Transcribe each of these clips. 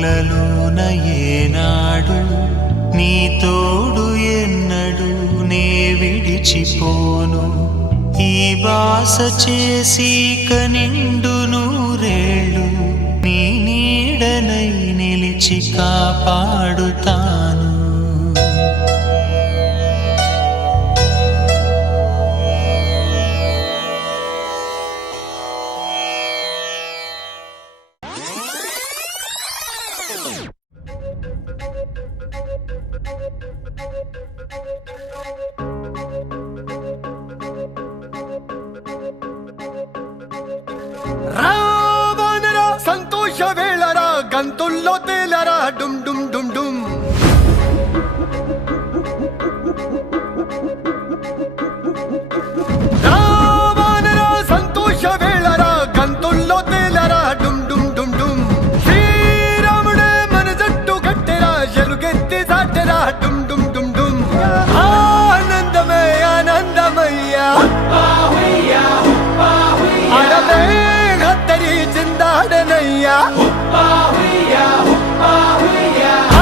కన్నులలోన ఏనాడు నీ తోడు ఎన్నడు నే విడిచిపోను. ఈ బాస చేసి కనిండు నూరేళ్ళు నీ నీడనై నిలిచి కాపాడుతాను. రావణరా సంతోష వేళరా గంతుల్లో తేలరా డుమ్ డుమ్ డుమ్ డుమ్. రావణరా సంతోష వేళరా గంతుల్లో తేలరా డుమ్ డుమ్ డుమ్ డుమ్. శ్రీరాముడే మన జట్టు కట్టెరా ఎలుగెత్తి సాటెరా డుమ్ డుమ్ డుమ్ డుమ్. ఆనందమే ఆనందమయ్యా అడవే హత్తరి చిందాడనయ్యా.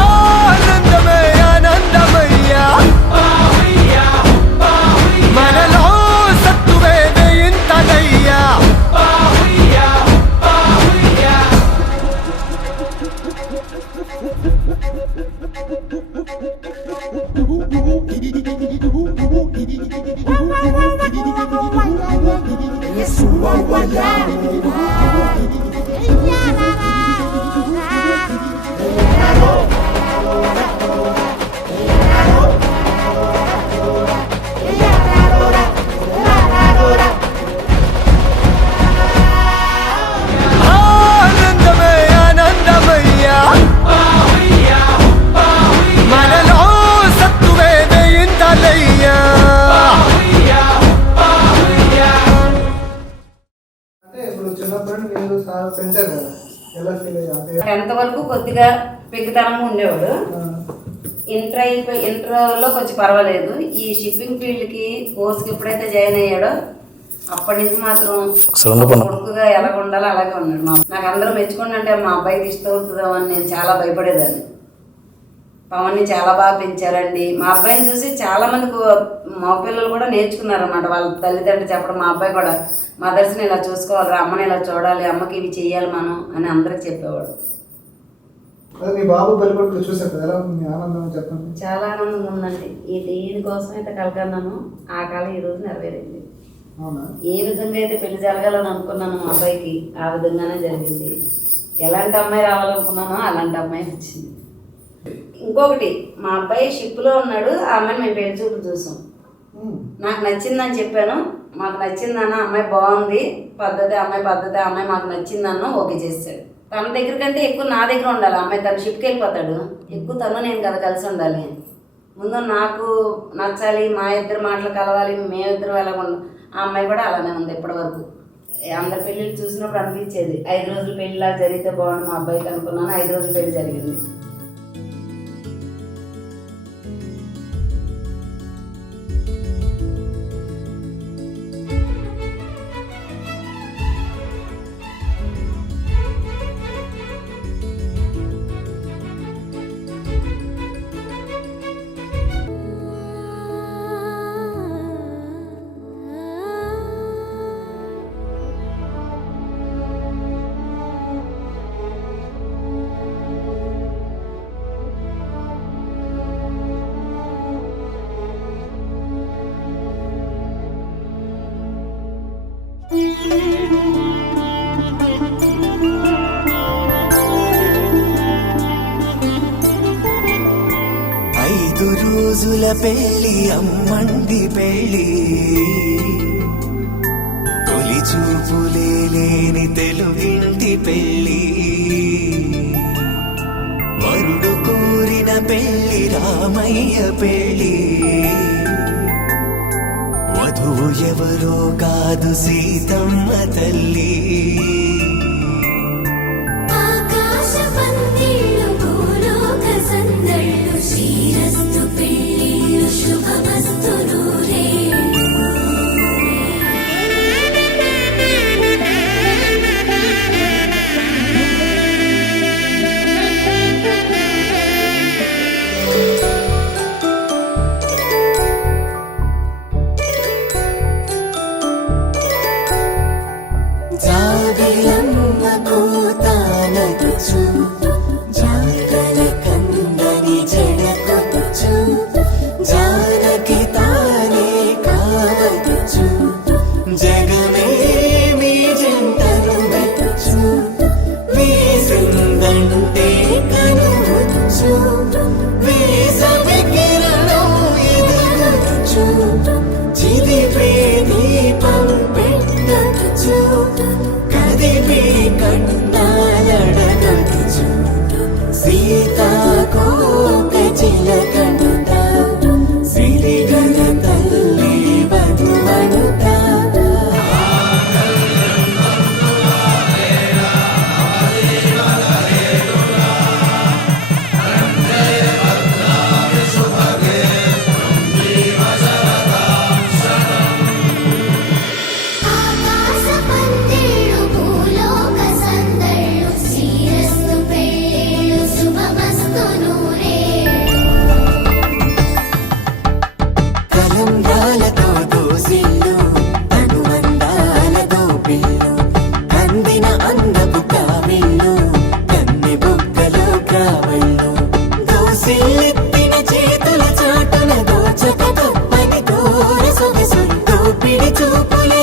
ఆనందమే ఆనందమయ్యా మనలో సత్తువే ఇంతనయ్యా. ఆనందమే ఆనందమయ్యా మనలో సత్తువే ఇంతనయ్యా. ఎంతవరకు కొద్దిగా పెద్దతనం ఉండేవాడు. ఇంటర్లో కొంచెం పర్వాలేదు. ఈ షిప్పింగ్ ఫీల్డ్కి కోర్స్కి ఎప్పుడైతే జాయిన్ అయ్యాడో అప్పటి నుంచి మాత్రం కొడుకుగా ఎలాగ ఉండాలో అలాగే ఉన్నాడు. నాకు అందరూ మెచ్చుకోండి అంటే మా అబ్బాయికి ఇష్టం అవుతుందో అని నేను చాలా భయపడేదాన్ని. పవన్ని చాలా బాగా పెంచారండి. మా అబ్బాయిని చూసి చాలామంది మగ పిల్లలు కూడా నేర్చుకున్నారన్నమాట. వాళ్ళ తల్లిదండ్రులు చెప్పడం, మా అబ్బాయి కూడా మదర్స్ని ఇలా చూసుకోవాలి, అమ్మని ఇలా చూడాలి, అమ్మకి ఇవి చెయ్యాలి మనం అని అందరికి చెప్పేవాడు. చాలా ఆనందంగా ఉందండి. ఈ దీనికోసం అయితే కలకన్నాను. ఆ కాలం ఈ రోజు నెరవేరింది. ఏ విధంగా అయితే పెళ్లి జరగాలని అనుకున్నాను మా అబ్బాయికి ఆ విధంగానే జరిగింది. ఎలాంటి అమ్మాయి రావాలనుకున్నానో అలాంటి అమ్మాయి వచ్చింది. ఇంకొకటి, మా అబ్బాయి షిప్లో ఉన్నాడు. ఆ అమ్మాయిని మేము పెళ్లి చూపులు చూసాం. నాకు నచ్చిందని చెప్పాను. మాకు నచ్చిందన్న, అమ్మాయి బాగుంది, అమ్మాయి పద్ధతి, అమ్మాయి మాకు నచ్చిందన్న ఓకే చేశాడు. తన దగ్గర కంటే ఎక్కువ నా దగ్గర ఉండాలి. అమ్మాయి తన షిప్కి వెళ్ళిపోతాడు, ఎక్కువ తను నేను కదా కలిసి ఉండాలి. ముందు నాకు నచ్చాలి, మా ఇద్దరు మాటలు కలవాలి, మేమిద్దరు ఎలా ఉండాలి. ఆ అమ్మాయి కూడా అలానే ఉంది ఇప్పటి వరకు. అందరి పెళ్ళిళ్ళు చూసినప్పుడు అనిపించేది 5 రోజులు పెళ్ళిలా జరిగితే బాగుండు మా అబ్బాయికి అనుకున్నాను. 5 రోజులు పెళ్లి జరిగింది. రోజుల పెళ్లి అమ్మండి పెళ్లి, తొలి చూపులే లేని తెలుగింటి పెళ్లి, వరుడు కోరిన పెళ్లి రామయ్య పెళ్లి, వధువు ఎవరో కాదు సీతమ్మ తల్లి. సొగసులు దోపిడి చూపులే